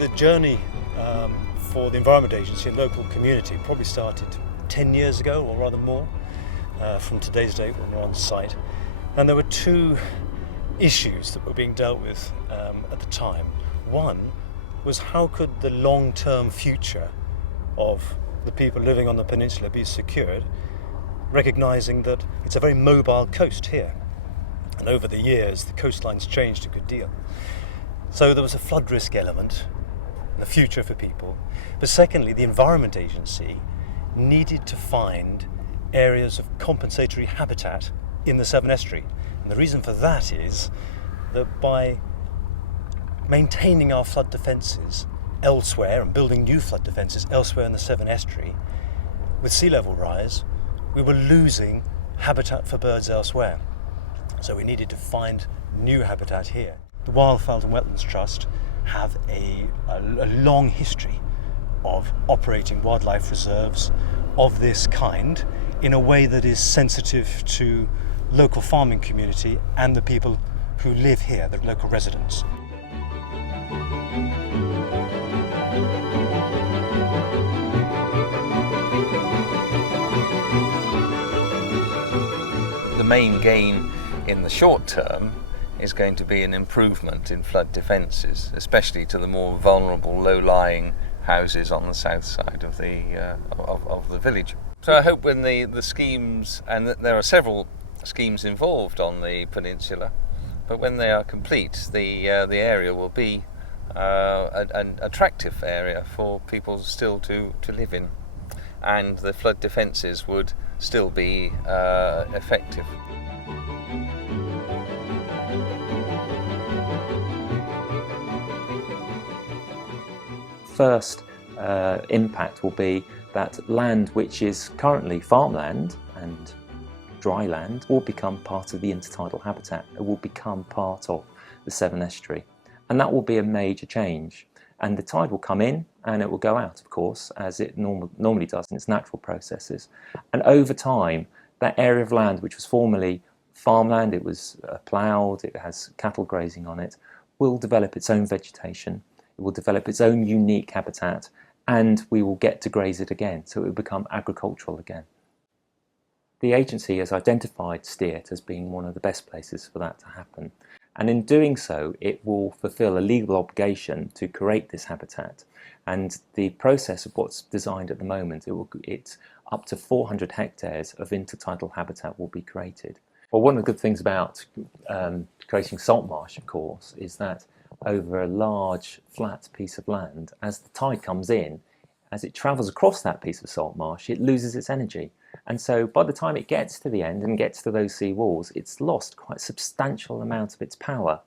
the journey for the Environment Agency and local community probably started 10 years ago, or rather more, from today's date when we're on site. And there were two issues that were being dealt with at the time. One was, how could the long-term future of the people living on the peninsula be secured, recognising that it's a very mobile coast here. And over the years, the coastline's changed a good deal. So there was a flood risk element, the future for people. But secondly, the Environment Agency needed to find areas of compensatory habitat in the Severn Estuary. And the reason for that is that by maintaining our flood defences elsewhere and building new flood defences elsewhere in the Severn Estuary, with sea level rise, we were losing habitat for birds elsewhere. So we needed to find new habitat here. The Wildfowl Wetlands Trust have a long history of operating wildlife reserves of this kind in a way that is sensitive to local farming community and the people who live here, the local residents. The main gain in the short term is going to be an improvement in flood defences, especially to the more vulnerable low-lying houses on the south side of the village. So I hope when the schemes, and there are several schemes involved on the peninsula, but when they are complete, the area will be an attractive area for people still to live in, and the flood defences would still be effective. First impact will be that land which is currently farmland and dry land will become part of the intertidal habitat. It will become part of the Severn Estuary, and that will be a major change. And the tide will come in and it will go out, of course, as it normally does in its natural processes. And over time, that area of land which was formerly farmland, it was ploughed, it has cattle grazing on it, will develop its own vegetation. It will develop its own unique habitat, and we will get to graze it again, so it will become agricultural again. The agency has identified Steart as being one of the best places for that to happen, and in doing so it will fulfil a legal obligation to create this habitat. And the process of what's designed at the moment, it's up to 400 hectares of intertidal habitat will be created. Well, one of the good things about creating salt marsh, of course, is that over a large flat piece of land, as the tide comes in, as it travels across that piece of salt marsh, it loses its energy. And so by the time it gets to the end and gets to those sea walls, it's lost quite a substantial amount of its power.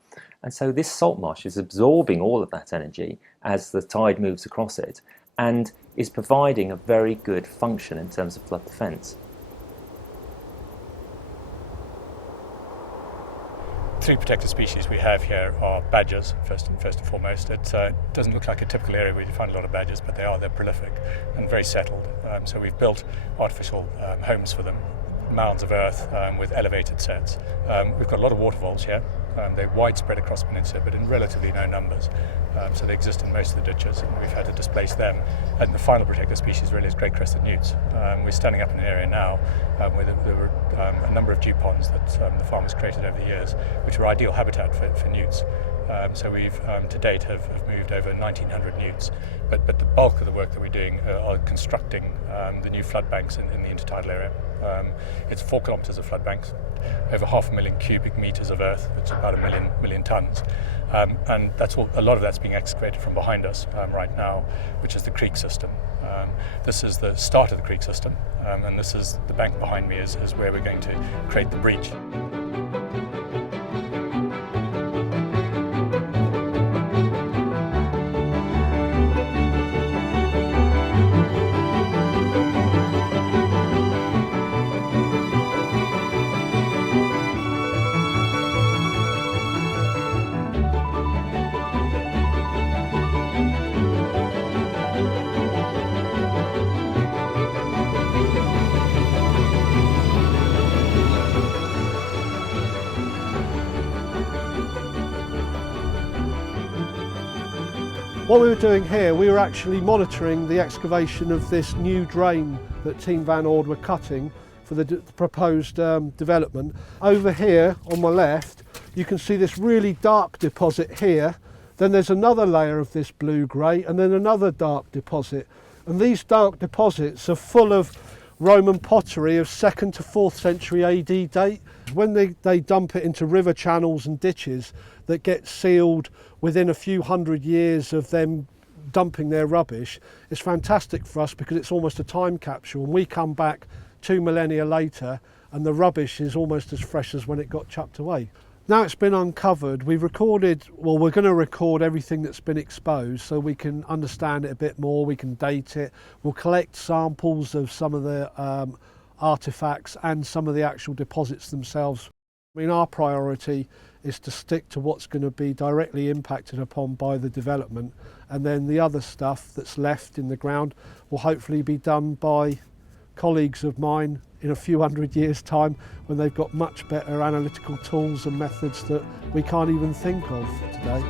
And so this salt marsh is absorbing all of that energy as the tide moves across it, and is providing a very good function in terms of flood defence. Three protected species we have here are badgers, first and foremost. It doesn't look like a typical area where you find a lot of badgers, but they're prolific and very settled. So we've built artificial homes for them, mounds of earth with elevated sets. We've got a lot of water voles here. They're widespread across the peninsula, but in relatively no numbers. So they exist in most of the ditches, and we've had to displace them. And the final protected species really is great-crested newts. We're standing up in an area now where there were a number of dew ponds that the farmers created over the years, which were ideal habitat for newts. So we've, to date, have moved over 1,900 newts. But the bulk of the work that we're doing are constructing the new flood banks in the intertidal area. It's 4 kilometres of flood banks, over 500,000 cubic metres of earth. It's about a million tonnes. And that's a lot of that's being excavated from behind us right now, which is the creek system. This is the start of the creek system, and this is the bank behind me is where we're going to create the breach. What we were doing here, we were actually monitoring the excavation of this new drain that Team Van Ord were cutting for the proposed development. Over here on my left, you can see this really dark deposit here. Then there's another layer of this blue-grey, and then another dark deposit. And these dark deposits are full of Roman pottery of 2nd to 4th century AD date. When they dump it into river channels and ditches that get sealed within a few hundred years of them dumping their rubbish, it's fantastic for us because it's almost a time capsule, and we come back 2 millennia later and the rubbish is almost as fresh as when it got chucked away. Now it's been uncovered, we're going to record everything that's been exposed so we can understand it a bit more, we can date it, we'll collect samples of some of the artefacts and some of the actual deposits themselves. I mean, our priority is to stick to what's going to be directly impacted upon by the development, and then the other stuff that's left in the ground will hopefully be done by colleagues of mine in a few hundred years' time when they've got much better analytical tools and methods that we can't even think of today.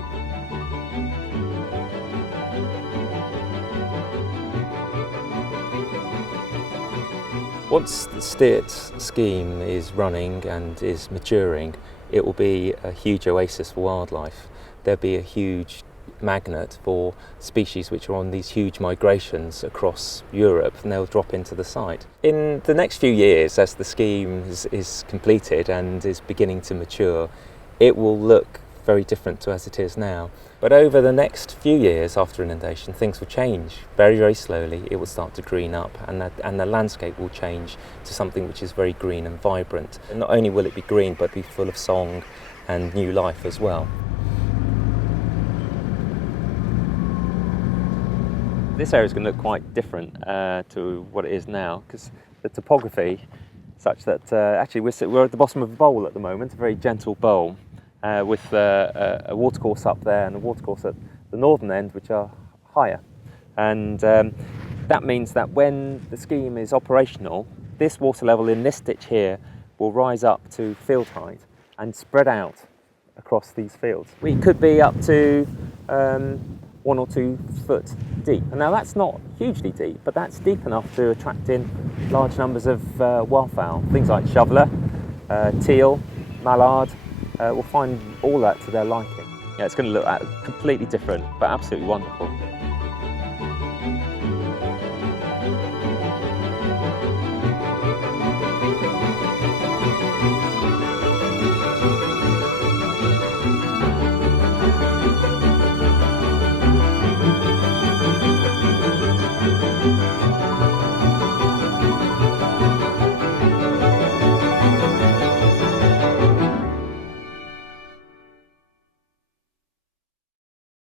Once the Steart scheme is running and is maturing, it will be a huge oasis for wildlife. There'll be a huge magnet for species which are on these huge migrations across Europe, and they'll drop into the site. In the next few years, as the scheme is completed and is beginning to mature, it will look very different to as it is now. But over the next few years after inundation, things will change very, very slowly. It will start to green up, and the landscape will change to something which is very green and vibrant. And not only will it be green, but be full of song and new life as well. This area is going to look quite different to what it is now, because the topography such that actually we're at the bottom of a bowl at the moment, a very gentle bowl, with a watercourse up there and a watercourse at the northern end, which are higher. And that means that when the scheme is operational, this water level in this ditch here will rise up to field height and spread out across these fields. We could be up to 1 or 2 foot deep. And now that's not hugely deep, but that's deep enough to attract in large numbers of wildfowl. Things like shoveler, teal, mallard, will find all that to their liking. Yeah, it's going to look completely different, but absolutely wonderful.